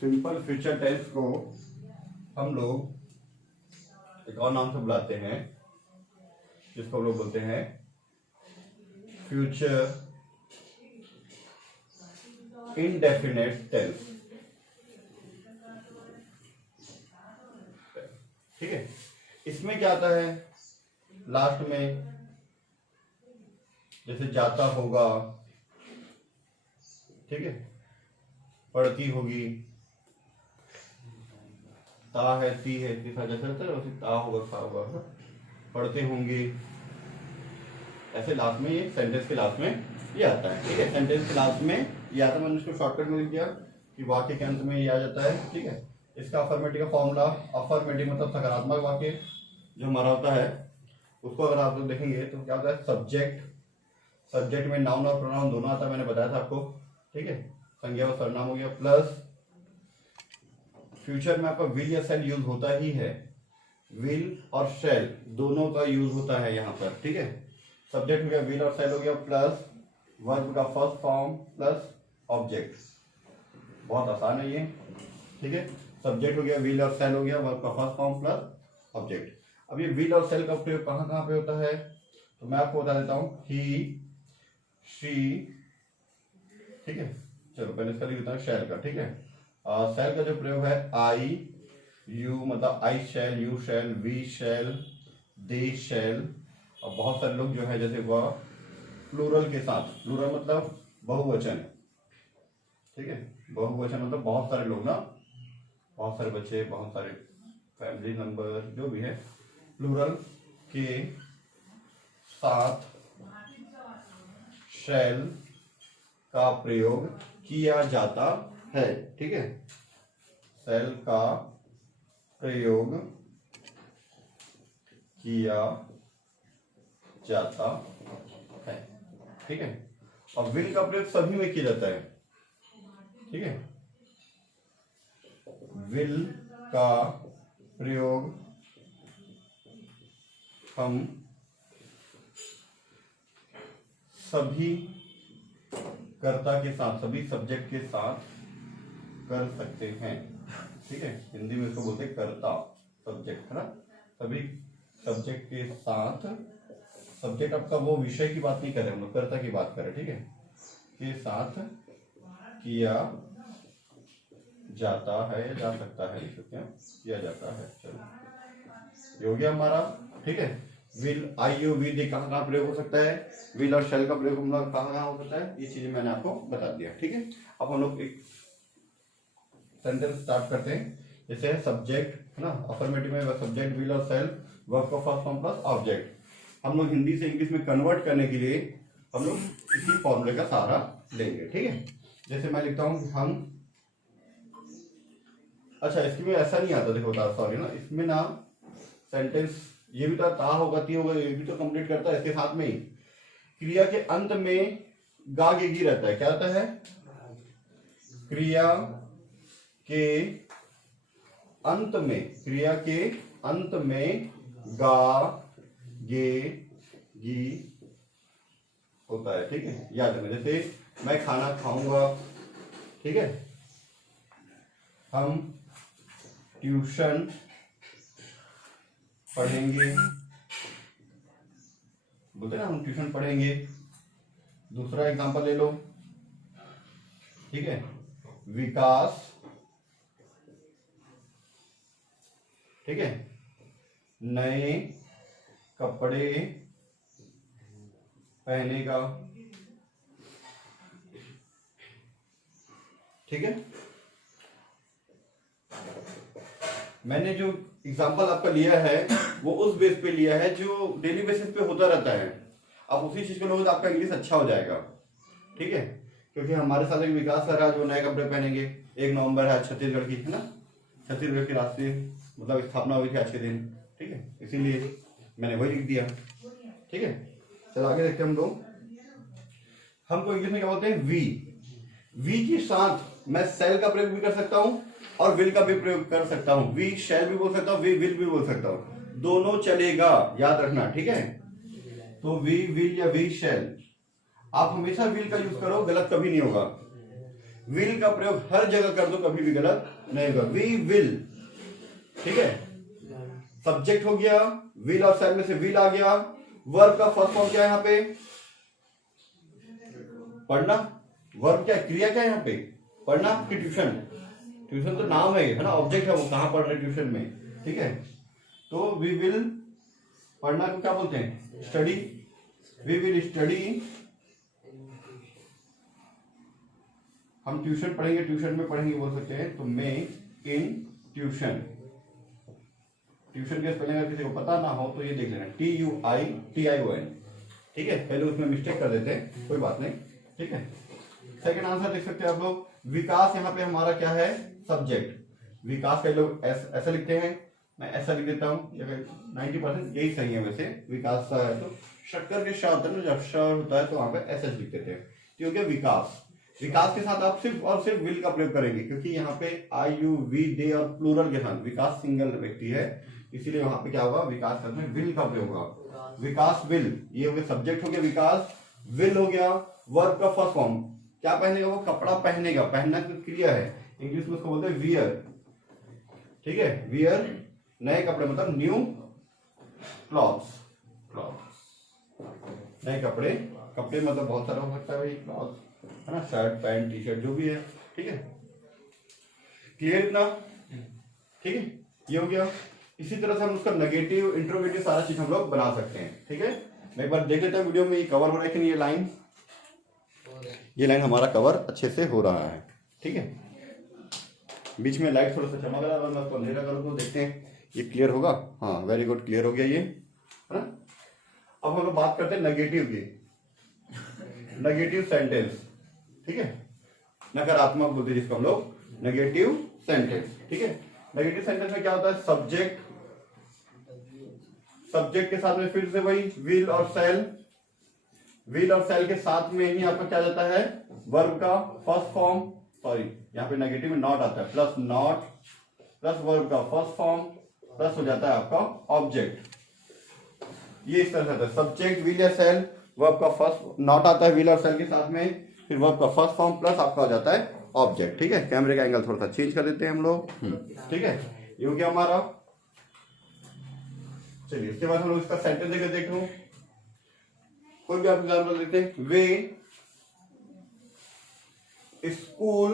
Simple future tense को हम लोग एक और नाम से बुलाते हैं, जिसको हम लोग बोलते हैं फ्यूचर इंडेफिनेट टेंस। ठीक है, इसमें क्या आता है लास्ट में, जैसे जाता होगा, ठीक है, पढ़ती होगी, ता है ती है तीसरा जैसे रहता है वैसे ता होगा खा होगा है ना? पढ़ते होंगे, ऐसे लास्ट में ये सेंटेंस के लास्ट में ये आता है। ठीक है, सेंटेंस के लास्ट में ये आता है, मैंने इसको शॉर्टकट में लिख दिया कि वाक्य के अंत में ये आ जाता है। ठीक है, इसका अफर्मेटिव का फॉर्मूला, अफर्मेटिव मतलब सकारात्मक वाक्य जो हमारा होता है, उसको अगर आप लोग देखेंगे तो क्या होता है, सब्जेक्ट, सब्जेक्ट में नाउन और प्रोनाउन दोनों आता है, मैंने बताया था आपको। ठीक है, संज्ञा और सर्वनाम हो गया, प्लस फ्यूचर में आपका विल या शैल यूज होता ही है, विल और शैल दोनों का यूज होता है यहाँ पर। ठीक है, सब्जेक्ट हो गया, विल और शैल हो गया, प्लस वर्ब का फर्स्ट फॉर्म प्लस ऑब्जेक्ट। बहुत आसान है ये। ठीक है, सब्जेक्ट हो गया, विल और शैल हो गया, वर्ब का फर्स्ट फॉर्म प्लस ऑब्जेक्ट। अब ये विल और शैल का प्रयोग कहाँ कहाँ पे होता है तो मैं आपको बता देता हूँ, ही, शी। ठीक है, चलो पहले इसका लिख देता हूँ शैल का। ठीक है, शैल का जो प्रयोग है, आई, यू मतलब आई शैल, यू शैल, वी शैल, दे शैल। और बहुत सारे लोग जो है जैसे वह प्लूरल के साथ, प्लूरल मतलब बहुवचन। ठीक है, बहुवचन मतलब बहुत सारे लोग ना, बहुत सारे बच्चे, बहुत सारे फैमिली मेंबर, जो भी है, प्लूरल के साथ शैल का प्रयोग किया जाता है। ठीक है, शैल का प्रयोग किया जाता है। ठीक है, और विल का प्रयोग सभी में किया जाता है। ठीक है, विल का प्रयोग हम सभी कर्ता के साथ, सभी सब्जेक्ट के साथ कर सकते हैं। ठीक है, हिंदी में इसको बोलते हैं कर्ता, सब्जेक्ट है ना, सभी सब्जेक्ट के साथ। सब्जेक्ट आपका वो विषय की बात नहीं कर रहे हम लोग, कर्ता की बात कर रहे हैं। ठीक है, के साथ किया जाता है, जा सकता है, किया जाता है। चलो, ये हो गया हमारा। ठीक है, विल, आई, यू, वी, दे कहाँ कहाँ प्रयोग हो सकता है, विल और शैल का प्रयोग हम लोग कहाँ कहाँ हो सकता है, ये चीजें मैंने आपको बता दिया। ठीक है, अब हम लोग एक सेंटेंस स्टार्ट करते हैं। जैसे सब्जेक्ट है ना, अफर्मेटिव में सब्जेक्ट, विल और शैल, वर्ब का फर्स्ट फॉर्म प्लस ऑब्जेक्ट। हम लोग हिंदी से इंग्लिश में कन्वर्ट करने के लिए हम लोग इसी फॉर्मूले का सहारा लेंगे। ठीक है, जैसे मैं लिखता हूँ हम, अच्छा इसकी में ऐसा नहीं आता, देखो सॉरी ना, इसमें ना सेंटेंस ये भी तो ता होगा, ती होगा, ये भी तो कंप्लीट करता है। इसके साथ में ही क्रिया के अंत में गा गे गी रहता है। क्या रहता है, क्रिया के अंत में, क्रिया के अंत में गा गे गी होता है। ठीक है, याद रखना। जैसे मैं खाना खाऊंगा, ठीक है, हम ट्यूशन पढ़ेंगे, बोलते ना हम ट्यूशन पढ़ेंगे। दूसरा एग्जांपल ले लो, ठीक है, विकास, ठीक है, नए कपड़े पहनेगा। ठीक है, मैंने जो एग्जाम्पल आपका लिया है वो उस बेस पे लिया है जो डेली बेसिस पे होता रहता है। आप उसी चीज को लोगे तो आपका इंग्लिश अच्छा हो जाएगा। ठीक है, क्योंकि हमारे साथ एक विकास कर रहा है जो नए कपड़े पहनेंगे। 1 नवंबर है छत्तीसगढ़ की, है ना, छत्तीसगढ़ की राष्ट्रीय मतलब स्थापना हुई थी आज के दिन। ठीक है, इसीलिए मैंने वही लिख दिया। ठीक है, चलो आगे देखते हैं हम लोग। हमको इंग्लिश में क्या बोलते हैं, वी। वी के साथ मैं सेल का प्रयोग भी कर सकता हूं और विल का भी प्रयोग कर सकता हूं। वी शैल भी बोल सकता हूं, वी विल भी बोल सकता हूं, दोनों चलेगा, याद रखना। ठीक है, तो वी विल या वी शैल, आप हमेशा विल का यूज करो, गलत कभी नहीं होगा। विल का प्रयोग हर जगह कर दो, कभी भी गलत नहीं होगा। वी विल, ठीक है। सब्जेक्ट हो गया, विल और शैल में से विल आ गया। वर्ब का फर्स्ट फॉर्म क्या है यहाँ पे? पढ़ना। वर्ब क्या, क्रिया क्या है यहाँ पे? पढ़ना कि ट्यूशन? ट्यूशन तो नाम है ना, ऑब्जेक्ट है वो, कहां पढ़ रहे ट्यूशन में, ठीक है। तो वी विल, पढ़ना को क्या बोलते हैं? स्टडी। वी विल स्टडी, हम ट्यूशन पढ़ेंगे, ट्यूशन में पढ़ेंगे बोल सकते हैं। तो मे इन ट्यूशन, ट्यूशन के स्पेलिंग अगर किसी को पता ना हो तो ये देख लेना, TUITION, ठीक है। पहले उसमें मिस्टेक कर देते हैं, कोई बात नहीं, ठीक है। सेकंड आंसर देख सकते हैं आप लोग। विकास यहाँ पे हमारा क्या है? सब्जेक्ट। विकास कई लोग ऐसा लिखते हैं, मैं ऐसा लिख देता हूँ, 90% यही सही है वैसे। विकास तो शक्कर के शाह होता है ना, जब शाह होता है तो वहां पे ऐसा लिख देते हैं, तो क्या विकास। विकास के साथ आप सिर्फ और सिर्फ विल का प्रयोग करेंगे, क्योंकि यहाँ पे आई यू वी दे और प्लूरल के साथ विकास सिंगल व्यक्ति है, इसीलिए वहां पे क्या होगा? विकास में विल का प्रयोग होगा। विकास विल, ये हो गया सब्जेक्ट हो गया विकास। विल हो गया वर्ब का फर्स्ट फॉर्म, क्या पहनेगा? वो कपड़ा पहनेगा, पहनना की क्रिया है, इंग्लिश में उसको बोलते हैं वियर, ठीक है। वियर नए कपड़े, मतलब न्यू क्लॉथ्स, नए कपड़े। कपड़े मतलब बहुत सारा हो सकता है भाई, क्लॉथ है ना, शर्ट पैंट टी शर्ट जो भी है, ठीक है। क्लियर इतना? ठीक है, ये हो गया। इसी तरह से हम उसका नेगेटिव इंट्रोगेटिव सारा चीज हम लोग बना सकते हैं, ठीक है। मैं एक बार देख लेता हूँ वीडियो में ये कवर हो रहा है कि नहीं। ये लाइन हमारा कवर अच्छे से हो रहा है, ठीक है। बीच में लाइट थोड़ा सा चमक रहा है, मैं उसको अंधेरा कर दूं, देखते हैं ये क्लियर होगा। हाँ वेरी गुड, क्लियर हो गया ये, है ना। अब हम लोग बात करते हैं नेगेटिव की, नेगेटिव सेंटेंस, ठीक है। नकारात्मक बोलते हैं जिसको हम लोग नेगेटिव सेंटेंस, ठीक है। नेगेटिव सेंटेंस में क्या होता है? सब्जेक्ट, सब्जेक्ट के साथ में फिर से वही विल और शैल, विल और शैल के साथ में ही आपका क्या जाता है? वर्ब का फर्स्ट फॉर्म, सॉरी यहाँ पे नेगेटिव में नॉट आता है, प्लस नॉट प्लस वर्ब का फर्स्ट फॉर्म प्लस हो जाता है आपका ऑब्जेक्ट। ये इस तरह से आता है, सब्जेक्ट विल या शैल, वर्ब का फर्स्ट, नॉट आता है विल और शैल के साथ में, फिर वर्ब का फर्स्ट फॉर्म प्लस आपका हो जाता है ऑब्जेक्ट, ठीक है। कैमरे का एंगल थोड़ा सा चेंज कर देते हैं हम लोग, ठीक है। ये हो गया हमारा। चलिए इसके बाद हम लोग इसका सेंटेंस देकर देख लूं, कोई भी आप एग्जाम्पल देते हैं। वे स्कूल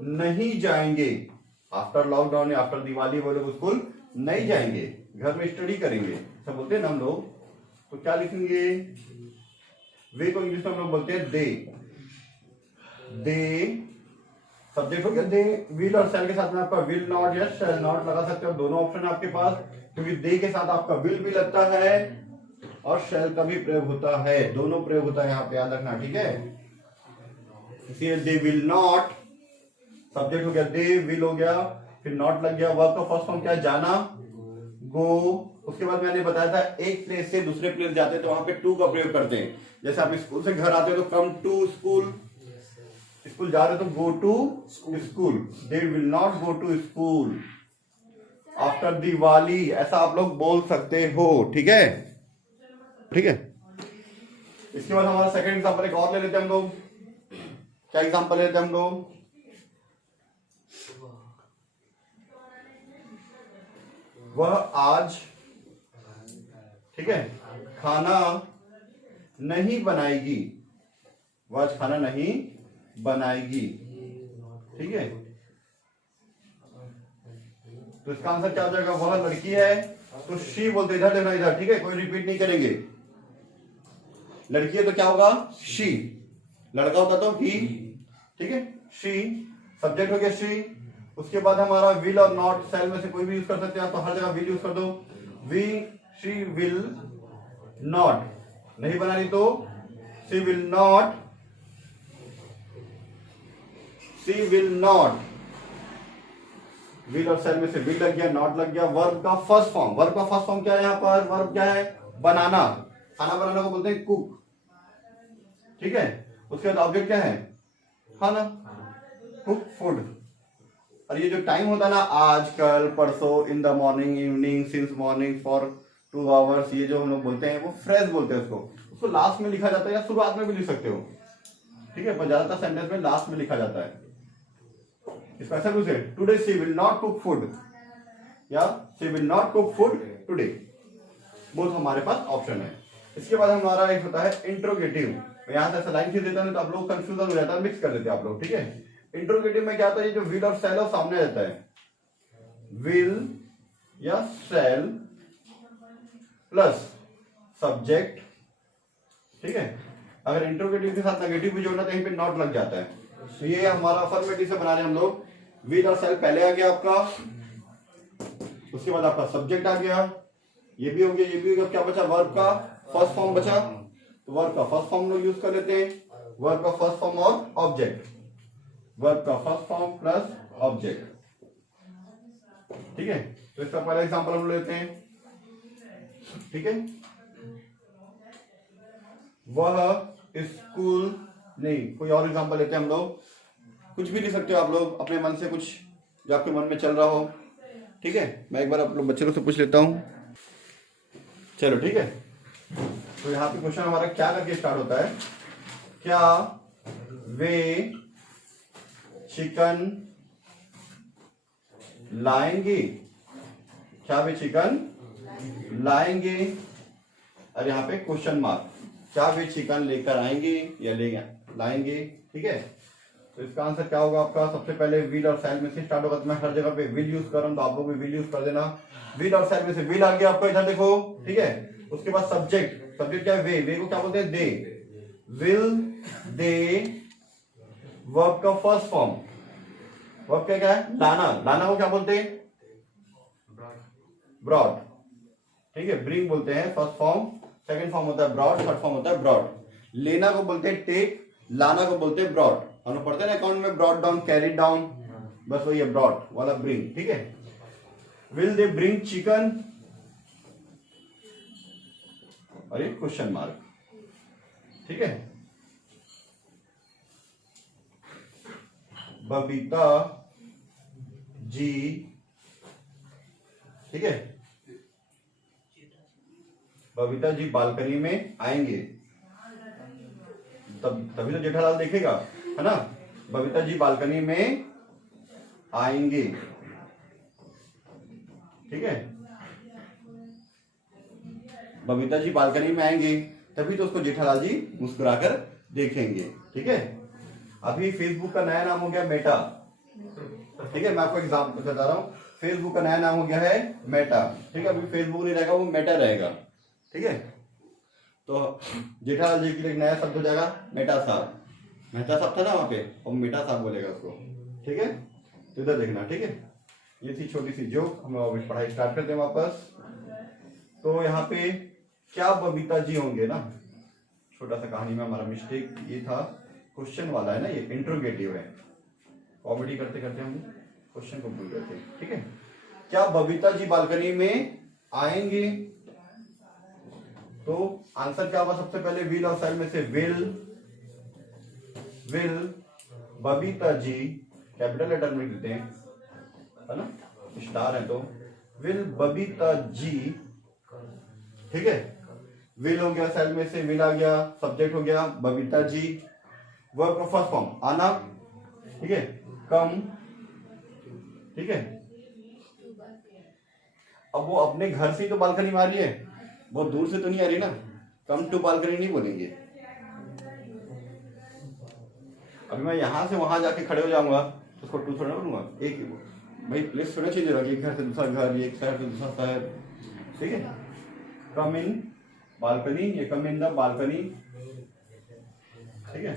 नहीं जाएंगे, आफ्टर लॉकडाउन या आफ्टर दिवाली वो लोग स्कूल नहीं जाएंगे, घर में स्टडी करेंगे, ऐसा बोलते हैं ना हम लोग। तो क्या लिखेंगे? वे को इंग्लिश में हम लोग बोलते हैं दे। दे सब्जेक्ट हो गया दे, विल और शैल के साथ में आपका विल नॉट या शैल नॉट लगा सकते हो, दोनों ऑप्शन आपके पास, क्योंकि दे के साथ आपका विल भी लगता है और शैल का भी प्रयोग होता है, दोनों प्रयोग होता है यहाँ पे, याद रखना, ठीक है। इसलिए दे विल नॉट, सब्जेक्ट हो गया दे, विल हो गया, फिर नॉट लग गया, वर्ब का फर्स्ट फॉर्म क्या है? जाना, गो। उसके बाद मैंने बताया था एक प्लेस से दूसरे प्लेस जाते हैं तो वहां पे टू का प्रयोग करते हैं। जैसे आप स्कूल से घर आते हो तो कम टू स्कूल, स्कूल जा रहे हो तो go to school. They will not go to school after Diwali, ऐसा आप लोग बोल सकते हो, ठीक है, ठीक है। इसके बाद हमारा सेकंड एग्जांपल एक और ले लेते हैं हम लोग। क्या एग्जांपल लेते हैं हम लोग? वह आज, ठीक है, खाना नहीं बनाएगी, वह आज खाना नहीं बनाएगी, ठीक है। तो इसका आंसर क्या हो जाएगा? वह लड़की है तो शी बोलते, इधर देखना इधर, ठीक है, कोई रिपीट नहीं करेंगे। लड़की है तो क्या होगा? शी। लड़का होता तो ही, ठीक है, शी। सब्जेक्ट हो गया शी। उसके बाद हमारा विल और नॉट, सेल में से कोई भी यूज कर सकते हैं, तो हर जगह विल यूज कर दो। वी शी विल नॉट, नहीं बनानी तो she will not, she will not. Will और सेल में से विल लग गया, नॉट लग गया। वर्ब का फर्स्ट फॉर्म, वर्ब का फर्स्ट फॉर्म क्या है यहाँ पर? वर्ब क्या है? बनाना, खाना बनाना को बोलते हैं कुक, ठीक है। उसके बाद ऑब्जेक्ट क्या है? खाना, कुक फूड। और ये जो टाइम होता है ना, आज, कल, परसों, in the morning, evening, since morning, for 2 hours, ये जो हम लोग बोलते हैं वो फ्रेज बोलते हैं उसको लास्ट में लिखा जाता है या शुरुआत में भी लिख सकते हो, ठीक है, पर ज्यादातर सेंटेंस में लास्ट में लिखा जाता है। इसका ऐसा कुछ है, today she will not cook food या she will not cook food today, both हमारे पास ऑप्शन है। इसके बाद हमारा एक होता है इंट्रोगेटिव। मैं यहां से ऐसा लाइन खींच देता हूं तो आप लोग कंफ्यूजन हो जाता है, मिक्स कर देते हैं आप लोग, ठीक है। इंट्रोगेटिव में क्या होता है, जो विल और शैल सामने रहता है, विल या शैल प्लस सब्जेक्ट, ठीक है। अगर इंट्रोगेटिव के साथ नेगेटिव भी जोड़ना तो यहीं पे नॉट लग जाता है। तो ये हमारा अफर्मेटिव से बना रहे हैं हम लोग। विल और शैल पहले आ गया आपका, उसके बाद आपका सब्जेक्ट आ गया, ये भी हो गया, ये भी हो गया। क्या बचा, वर्ब का फर्स्ट फॉर्म बचा, तो वर्ब का फर्स्ट फॉर्म लोग यूज कर लेते हैं, वर्ब का फर्स्ट फॉर्म और ऑब्जेक्ट, वर्ब का फर्स्ट फॉर्म प्लस ऑब्जेक्ट, ठीक है। तो इसका पहला एग्जांपल हम लेते हैं, ठीक है। वह स्कूल, नहीं कोई और एग्जांपल लेते हैं हम लोग, कुछ भी लिख सकते हो आप लोग अपने मन से, कुछ जो आपके मन में चल रहा हो, ठीक है। मैं एक बार आप लोग बच्चे लोग से पूछ लेता हूं, चलो ठीक है। तो यहाँ पे क्वेश्चन हमारा क्या करके स्टार्ट होता है, क्या वे चिकन लाएंगे, क्या वे चिकन लाएंगे, और यहाँ पे क्वेश्चन मार्क, क्या वे चिकन लेकर आएंगे या ले लाएंगे, ठीक है। तो इसका आंसर क्या होगा आपका, सबसे पहले विल और शैल में से स्टार्ट होगा। तो मैं हर जगह पे विल यूज कर रहा हूं, तो आप लोग भी विल यूज कर देना। विल और शैल में से विल आ गया आपको, इधर देखो, ठीक है। उसके बाद सब्जेक्ट, सब्जेक्ट क्या है, वे को क्या बोलते हैं, दे, विल दे, वर्ब का फर्स्ट फॉर्म, वर्ब क्या है, लाना, लाना को क्या बोलते हैं, ब्रॉड, ठीक है। ब्रिंग बोलते हैं फर्स्ट फॉर्म, सेकंड फॉर्म होता है ब्रॉड, थर्ड फॉर्म होता है ब्रॉड। लेना को बोलते हैं टेक, लाना को बोलते हैं ब्रॉड। हम लोग पढ़ते हैं ना अकाउंट में, ब्रॉड डाउन, कैरी डाउन, बस वही है ब्रॉड वाला ब्रिंग, ठीक है। विल दे ब्रिंग चिकन, और ये क्वेश्चन मार्क, ठीक है। बबीता जी, ठीक है, बबीता जी बालकनी में आएंगे, तभी तो जेठालाल देखेगा, है ना। बबीता जी बालकनी में आएंगे, ठीक है। बबीता जी बालकनी में आएंगे, तभी तो उसको जेठालाल जी मुस्कुराकर देखेंगे, ठीक है। अभी फेसबुक का नया नाम हो गया मेटा, ठीक है। मैं आपको एग्जाम्पल बता रहा हूँ, फेसबुक का नया नाम हो गया है मेटा, ठीक है। अभी फेसबुक नहीं रहेगा, वो मेटा रहेगा, ठीक है। तो जेठालाल जी के लिए नया शब्द हो जाएगा मेटा साहब, मेहता साहब था ना वहां पे, और मेटा साहब बोलेगा उसको, ठीक है। तो इधर देखना, ठीक है। ये थी छोटी सी जोक, हम लोग पढ़ाई स्टार्ट करते हैं वापस। तो यहाँ पे क्या बबीता जी होंगे ना, छोटा सा कहानी में हमारा मिस्टेक ये था, क्वेश्चन वाला है ना, ये इंट्रोगेटिव है, कॉमेडी करते करते हम क्वेश्चन को भूल गए थे, ठीक है। क्या बबीता जी बालकनी में आएंगे, तो आंसर क्या होगा, सबसे पहले विल और शैल में से will, will Babita ji, capital letter में लिखते हैं, है ना, स्टार है, तो विल बबीता जी, ठीक है। विल हो गया, शैल में से विल आ गया, सब्जेक्ट हो गया बबीता जी, वर्ब का फर्स्ट फॉर्म आना, ठीक है, कम, ठीक है। अब वो अपने घर से ही तो बालकनी में आ रही है, बहुत दूर से तो नहीं आ रही ना, कम टू बालकनी नहीं बोलेंगे। अभी मैं यहां से वहां जाके खड़े हो जाऊंगा तो उसको टू थोड़ा बोलूंगा, एक भाई प्लेस थोड़ा चेंज होगा, एक घर से दूसरा घर, एक शहर से दूसरा शहर, ठीक है। कम इन बालकनी, ये कम इन द बालकनी, ठीक है।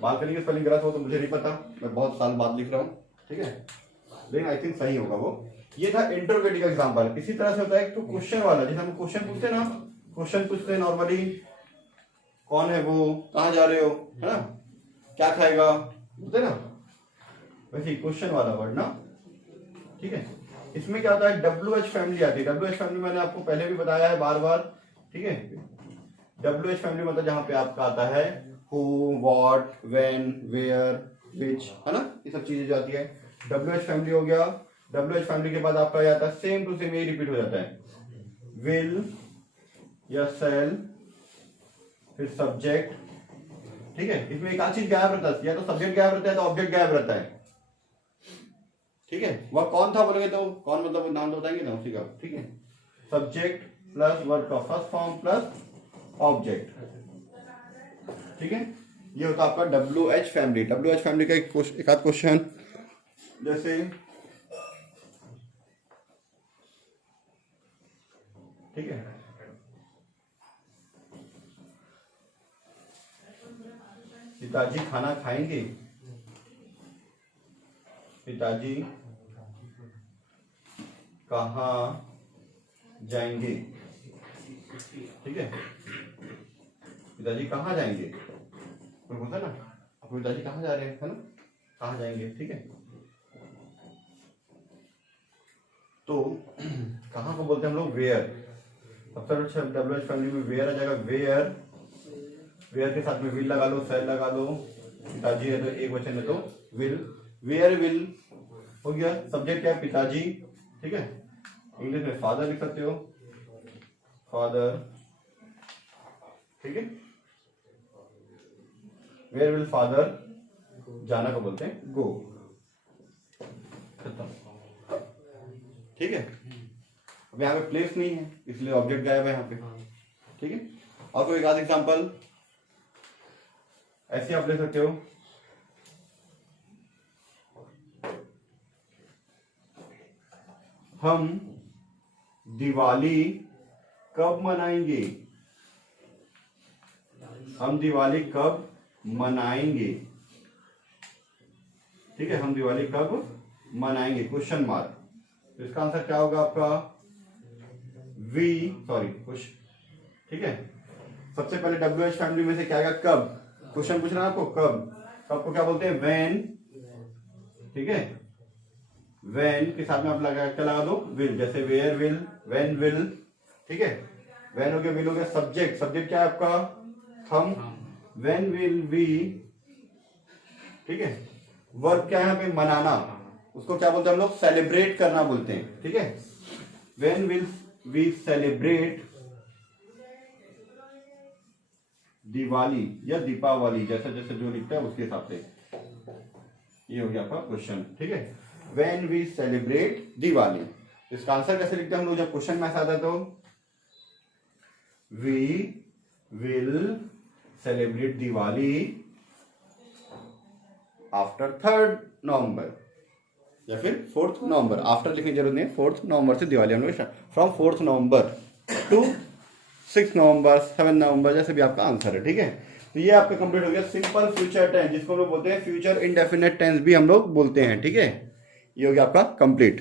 बालकनी की स्पेलिंग गलत हो तो मुझे नहीं पता, मैं बहुत साल बाद लिख रहा हूँ, ठीक है, लेकिन आई थिंक सही होगा वो। ये था इंट्रोगेटिव का एग्जांपल। इसी तरह से होता है तो क्वेश्चन वाला, जैसे हम क्वेश्चन पूछते हैं ना, क्वेश्चन पूछते हैं नॉर्मली, कौन है वो, कहाँ जा रहे हो, है ना, क्या खाएगा, बोलते ना, वैसे क्वेश्चन वाला वर्ड ना, ठीक है। इसमें क्या होता है, WH फैमिली आती है। WH फैमिली मैंने आपको पहले भी बताया है बार बार, ठीक है। WH फैमिली मतलब जहां पे आपका आता है हु, व्हाट, व्हेन, वेयर, विच, है ना, ये सब चीजें जाती है। WH फैमिली हो गया। WH फैमिली के बाद आपका आता है सेम टू सेम, यही रिपीट हो जाता है, विल या शैल फिर सब्जेक्ट, ठीक है। इसमें एक आध चीज गायब रहता है, या तो सब्जेक्ट गायब रहता है तो ऑब्जेक्ट गायब रहता है, ठीक है। वह कौन था बोलोगे तो कौन मतलब वो नाम तो बताएंगे ना उसी का, ठीक है। सब्जेक्ट प्लस वर्ब का फर्स्ट फॉर्म प्लस ऑब्जेक्ट, ठीक है। ये होता है आपका WH फैमिली। WH फैमिली का एक आध क्वेश्चन, जैसे ठीक है, पिताजी खाना खाएंगे, पिताजी कहाँ जाएंगे, ठीक है। पिताजी कहाँ जाएंगे, कोई बोलता है ना आपके पिताजी कहाँ जा रहे हैं, है ना, कहाँ जाएंगे, ठीक है। तो कहाँ को बोलते हैं हम लोग, वेयर। सबसे अच्छा WH फैमिली में वेयर आ जाएगा, वेयर, वेयर के साथ में विल लगा लो, सेल लगा लो, पिताजी है तो एक वचन है तो विल, वेयर विल हो गया। सब्जेक्ट क्या है, पिताजी, ठीक है। इंग्लिश में फादर लिख सकते हो, फादर, ठीक है। वेयर विल फादर, जाना को बोलते हैं गो, खत्म, ठीक है। अब यहाँ पे प्लेस नहीं है इसलिए ऑब्जेक्ट गायब है यहाँ पे, ठीक है। और कोई एक आध एग्जांपल ऐसे आप ले सकते हो, हम दिवाली कब मनाएंगे, हम दिवाली कब मनाएंगे, ठीक है। हम दिवाली कब मनाएंगे, क्वेश्चन मार्क। तो इसका आंसर क्या होगा आपका, कुछ, ठीक है। सबसे पहले WH फैमिली में से क्या आएगा, कब, क्वेश्चन पूछ रहा है आपको, कब को क्या बोलते हैं, व्हेन, ठीक है। व्हेन के साथ में आप क्या लगा दो, विल, जैसे वेयर विल, व्हेन विल, ठीक है। व्हेन हो गया, विल हो गया। सब्जेक्ट, सब्जेक्ट क्या है आपका, हम, व्हेन विल वी, ठीक है। वर्ब क्या है यहाँ पे, मनाना, उसको क्या बोलते हैं हम लोग, सेलिब्रेट करना बोलते हैं, ठीक है। When will we celebrate Diwali या दीपावली, जैसे जैसे जो लिखता है उसके हिसाब से। ये हो गया आपका क्वेश्चन, ठीक है। व्हेन वी सेलिब्रेट दिवाली, इसका आंसर कैसे लिखते हैं हम लोग, जब क्वेश्चन में आता है तो we will celebrate Diwali after 3 November या फिर 4 नवंबर। आफ्टर लिखने की जरूरत नहीं है, 4 नवंबर से दिवाली हम लोग, फ्रॉम 4 नवंबर टू 6 नवंबर, 7 नवंबर, जैसे भी आपका आंसर है, ठीक है। तो ये आपका कंप्लीट हो गया सिंपल फ्यूचर टेंस, जिसको हम लोग बोलते हैं फ्यूचर इंडेफिनिट टेंस भी हम लोग बोलते हैं, ठीक है। ये हो गया आपका कंप्लीट।